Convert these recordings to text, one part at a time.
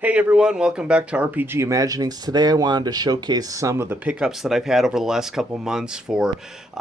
Hey everyone, welcome back to RPG Imaginings. Today I wanted to showcase some of the pickups that I've had over the last couple months for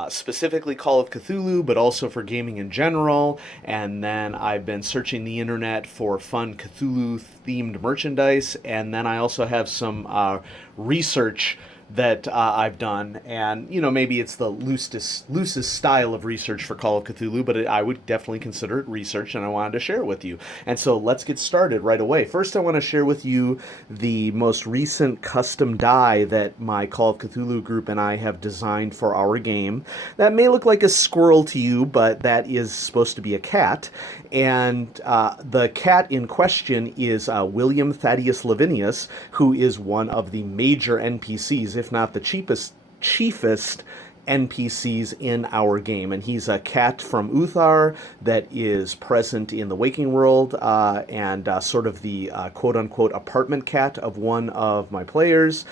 specifically Call of Cthulhu, but also for gaming in general. And then I've been searching the internet for fun Cthulhu themed merchandise. And then I also have some research that I've done, and maybe it's the loosest style of research for Call of Cthulhu, but I would definitely consider it research, and I wanted to share it with you. And so let's get started right away. First, I want to share with you the most recent custom die that my Call of Cthulhu group and I have designed for our game. That may look like a squirrel to you, but that is supposed to be a cat. And the cat in question is William Thaddeus Lavinius, who is one of the major NPCs, if not the chiefest NPCs in our game. And he's a cat from Uthar that is present in the waking world and sort of the quote unquote apartment cat of one of my players.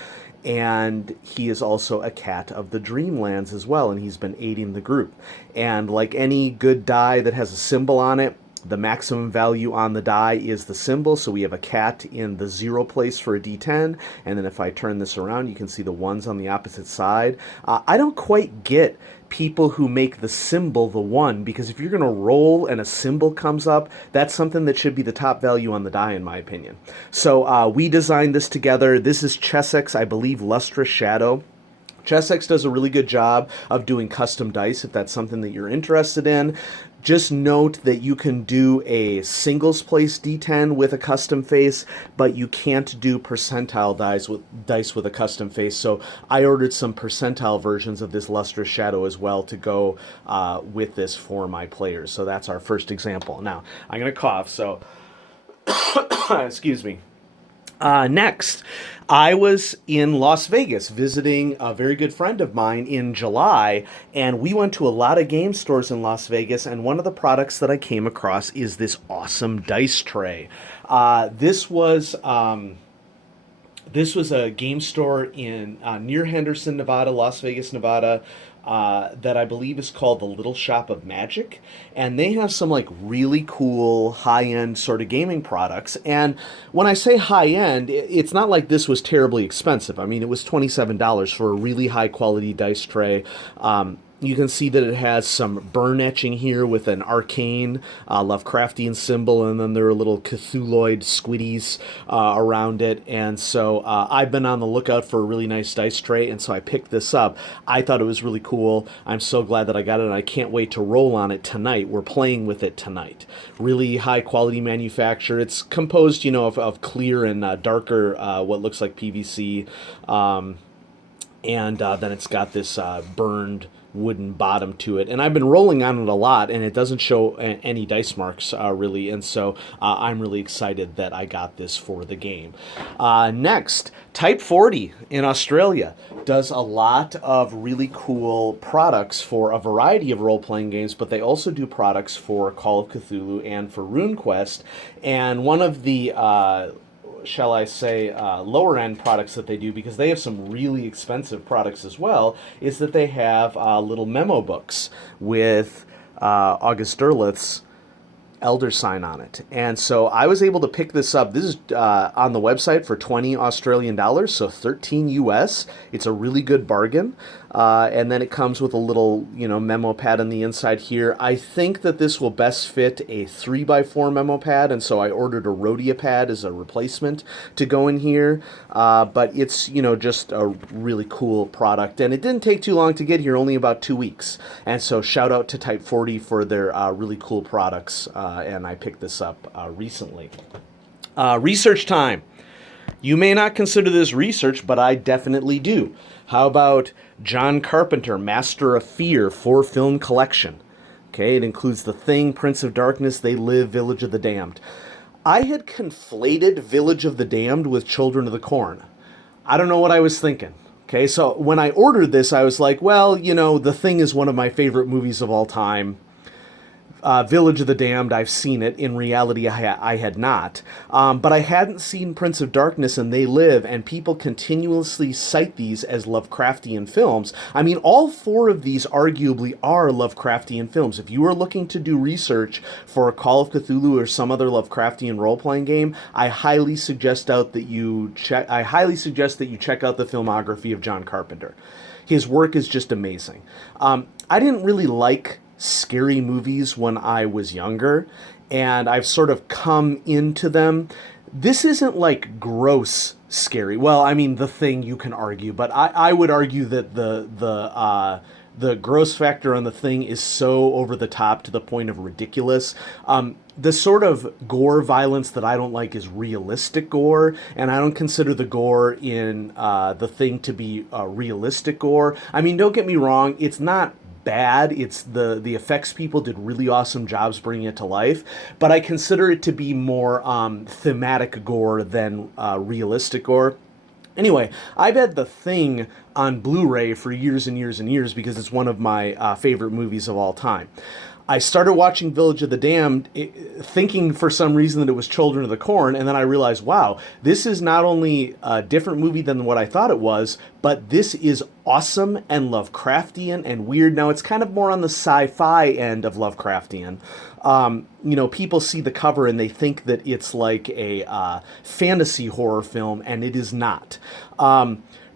And he is also a cat of the Dreamlands as well, and he's been aiding the group. And like any good die that has a symbol on it, the maximum value on the die is the symbol, so we have a cat in the 0 place for a d10, and then if I turn this around, you can see the ones on the opposite side. I don't quite get people who make the symbol the 1, because if you're going to roll and a symbol comes up, that's something that should be the top value on the die, in my opinion. So we designed this together. This is Chessex, I believe, Lustrous Shadow. Chessex does a really good job of doing custom dice if that's something that you're interested in. Just note that you can do a singles place D10 with a custom face, but you can't do percentile dice with a custom face. So I ordered some percentile versions of this Lustrous Shadow as well to go with this for my players. So that's our first example. Now, I'm going to cough, so excuse me. Next, I was in Las Vegas visiting a very good friend of mine in July, and we went to a lot of game stores in Las Vegas, and one of the products that I came across is this awesome dice tray. This was a game store in near Henderson, Nevada, Las Vegas, Nevada, that I believe is called the Little Shop of Magic, and they have some like really cool high-end sort of gaming products. And when I say high-end, it's not like this was terribly expensive. I mean, it was $27 for a really high-quality dice tray. You can see that it has some burn etching here with an arcane Lovecraftian symbol, and then there are little Cthulhuoid squiddies around it. And so I've been on the lookout for a really nice dice tray, and so I picked this up. I thought it was really cool. I'm so glad that I got it, and I can't wait to roll on it tonight. We're playing with it tonight. Really high quality manufacture. It's composed, of clear and darker, what looks like PVC, and then it's got this burned wooden bottom to it, and I've been rolling on it a lot, and it doesn't show any dice marks really, and so I'm really excited that I got this for the game. Next, Type 40 in Australia does a lot of really cool products for a variety of role-playing games, but they also do products for Call of Cthulhu and for RuneQuest, and one of the shall I say, lower end products that they do, because they have some really expensive products as well, is that they have little memo books with August Derleth's Elder Sign on it. And so I was able to pick this up. This is on the website for 20 Australian dollars, so 13 US. It's a really good bargain. And then it comes with a little, memo pad on the inside here. I think that this will best fit a 3x4 memo pad, and so I ordered a Rhodia pad as a replacement to go in here. But it's, just a really cool product. And it didn't take too long to get here, only about 2 weeks. And so shout out to Type 40 for their really cool products. And I picked this up recently. Research time. You may not consider this research, but I definitely do. How about John Carpenter, Master of Fear 4-film collection? Okay, it includes The Thing, Prince of Darkness, They Live, Village of the Damned. I had conflated Village of the Damned with Children of the Corn. I don't know what I was thinking. Okay, so when I ordered this, I was like, well, The Thing is one of my favorite movies of all time. Village of the Damned, I've seen it. In reality, I had not. But I hadn't seen Prince of Darkness and They Live, and people continuously cite these as Lovecraftian films. I mean, all four of these arguably are Lovecraftian films. If you are looking to do research for Call of Cthulhu or some other Lovecraftian role-playing game, I highly suggest that you check out the filmography of John Carpenter. His work is just amazing. I didn't really like scary movies when I was younger, and I've sort of come into them. This isn't like gross scary. Well, I mean, The Thing you can argue, but I would argue that the gross factor on The Thing is so over the top to the point of ridiculous. The sort of gore violence that I don't like is realistic gore, and I don't consider the gore in The Thing to be realistic gore. I mean, don't get me wrong, it's not bad. It's the effects people did really awesome jobs bringing it to life, but I consider it to be more thematic gore than realistic gore. Anyway, I've had The Thing on Blu-ray for years and years and years because it's one of my favorite movies of all time. I started watching Village of the Damned thinking for some reason that it was Children of the Corn, and then I realized, wow, this is not only a different movie than what I thought it was, but this is awesome and Lovecraftian and weird. Now, it's kind of more on the sci-fi end of Lovecraftian. People see the cover and they think that it's like a fantasy horror film, and it is not.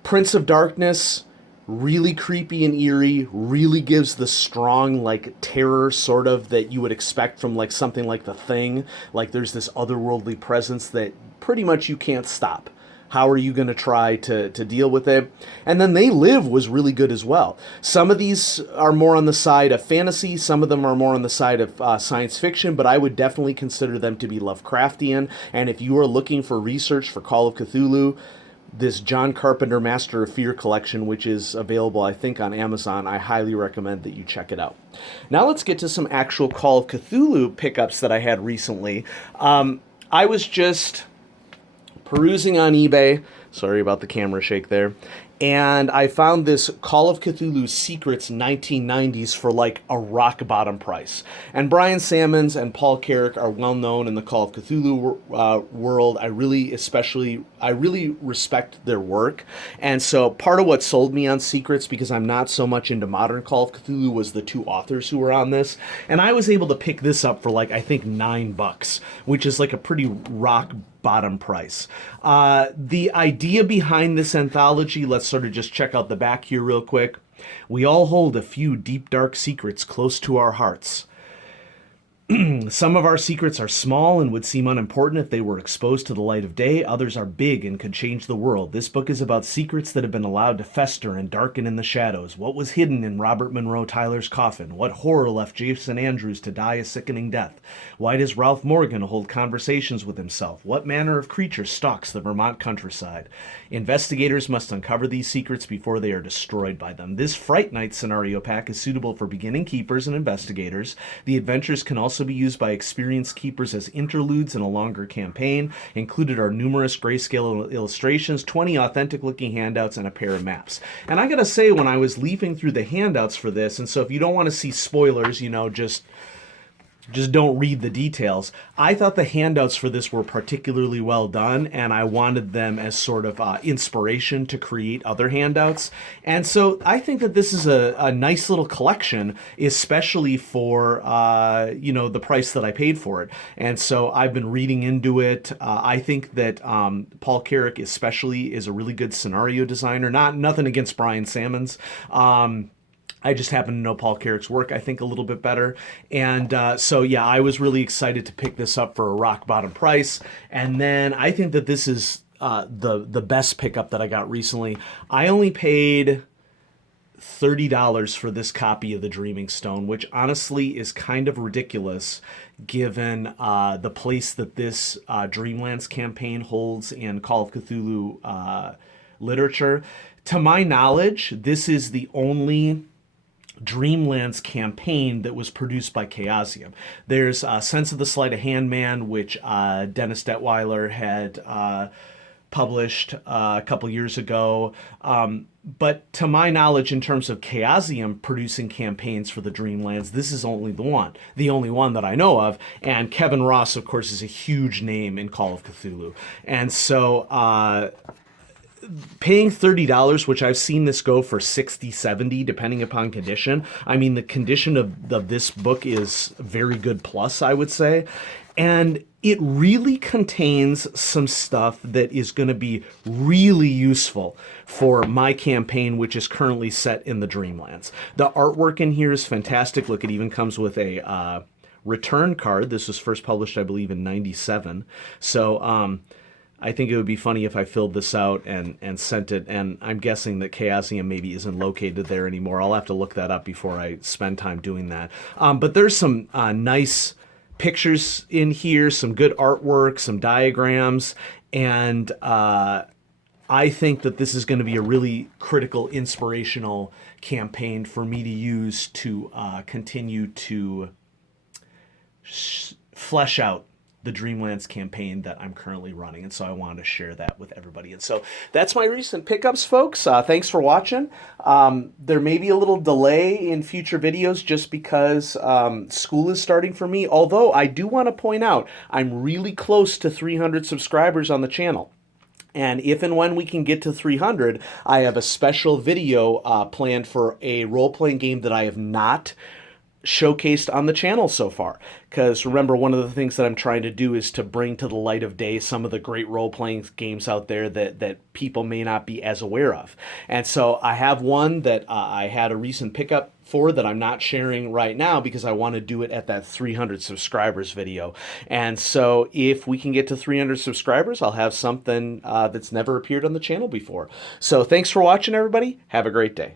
Prince of Darkness, really creepy and eerie, really gives the strong, like, terror sort of that you would expect from, like, something like The Thing. Like, there's this otherworldly presence that pretty much you can't stop. How are you going to try to deal with it? And then They Live was really good as well. Some of these are more on the side of fantasy, some of them are more on the side of science fiction, but I would definitely consider them to be Lovecraftian. And if you are looking for research for Call of Cthulhu, this John Carpenter Master of Fear collection, which is available, I think, on Amazon, I highly recommend that you check it out. Now let's get to some actual Call of Cthulhu pickups that I had recently. I was just perusing on eBay. Sorry about the camera shake there. And I found this Call of Cthulhu Secrets 1990s for like a rock bottom price. And Brian Sammons and Paul Carrick are well known in the Call of Cthulhu world. I really respect their work. And so part of what sold me on Secrets, because I'm not so much into modern Call of Cthulhu, was the two authors who were on this. And I was able to pick this up for like, I think $9, which is like a pretty rock bottom price. The idea behind this anthology, let's sort of just check out the back here real quick. We all hold a few deep, dark secrets close to our hearts. Some of our secrets are small and would seem unimportant if they were exposed to the light of day. Others are big and could change the world. This book is about secrets that have been allowed to fester and darken in the shadows. What was hidden in Robert Monroe Tyler's coffin? What horror left Jason Andrews to die a sickening death? Why does Ralph Morgan hold conversations with himself? What manner of creature stalks the Vermont countryside? Investigators must uncover these secrets before they are destroyed by them. This Fright Night scenario pack is suitable for beginning keepers and investigators. The adventures can also be used by experienced keepers as interludes in a longer campaign. Included are numerous grayscale illustrations, 20 authentic-looking handouts, and a pair of maps. And I gotta say, when I was leafing through the handouts for this, and so if you don't want to see spoilers, just don't read the details. I thought the handouts for this were particularly well done, and I wanted them as sort of inspiration to create other handouts. And so I think that this is a nice little collection, especially for, the price that I paid for it. And so I've been reading into it. I think that Paul Carrick especially is a really good scenario designer. Nothing against Brian Sammons. I just happen to know Paul Carrick's work, I think, a little bit better. And I was really excited to pick this up for a rock bottom price. And then I think that this is the best pickup that I got recently. I only paid $30 for this copy of The Dreaming Stone, which honestly is kind of ridiculous given the place that this Dreamlands campaign holds in Call of Cthulhu literature. To my knowledge, this is the only Dreamlands campaign that was produced by Chaosium. There's Sense of the Sleight of Hand Man, which Dennis Detweiler had published a couple years ago. But to my knowledge, in terms of Chaosium producing campaigns for the Dreamlands, this is the only one that I know of. And Kevin Ross, of course, is a huge name in Call of Cthulhu. And so paying $30, which I've seen this go for 60, 70, depending upon condition. I mean, the condition of this book is very good plus, I would say. And it really contains some stuff that is going to be really useful for my campaign, which is currently set in the Dreamlands. The artwork in here is fantastic. Look, it even comes with a return card. This was first published, I believe, in '97. So I think it would be funny if I filled this out and sent it, and I'm guessing that Chaosium maybe isn't located there anymore. I'll have to look that up before I spend time doing that. But there's some nice pictures in here, some good artwork, some diagrams, and I think that this is going to be a really critical, inspirational campaign for me to use to continue to flesh out the Dreamlands campaign that I'm currently running. And so I wanted to share that with everybody. And so that's my recent pickups, folks. Thanks for watching. There may be a little delay in future videos just because school is starting for me. Although I do want to point out, I'm really close to 300 subscribers on the channel. And if and when we can get to 300, I have a special video planned for a role-playing game that I have not showcased on the channel so far. Because remember, one of the things that I'm trying to do is to bring to the light of day some of the great role-playing games out there that people may not be as aware of. And so I have one that I had a recent pickup for that I'm not sharing right now because I want to do it at that 300 subscribers video. And so if we can get to 300 subscribers, I'll have something that's never appeared on the channel before. So thanks for watching, everybody. Have a great day.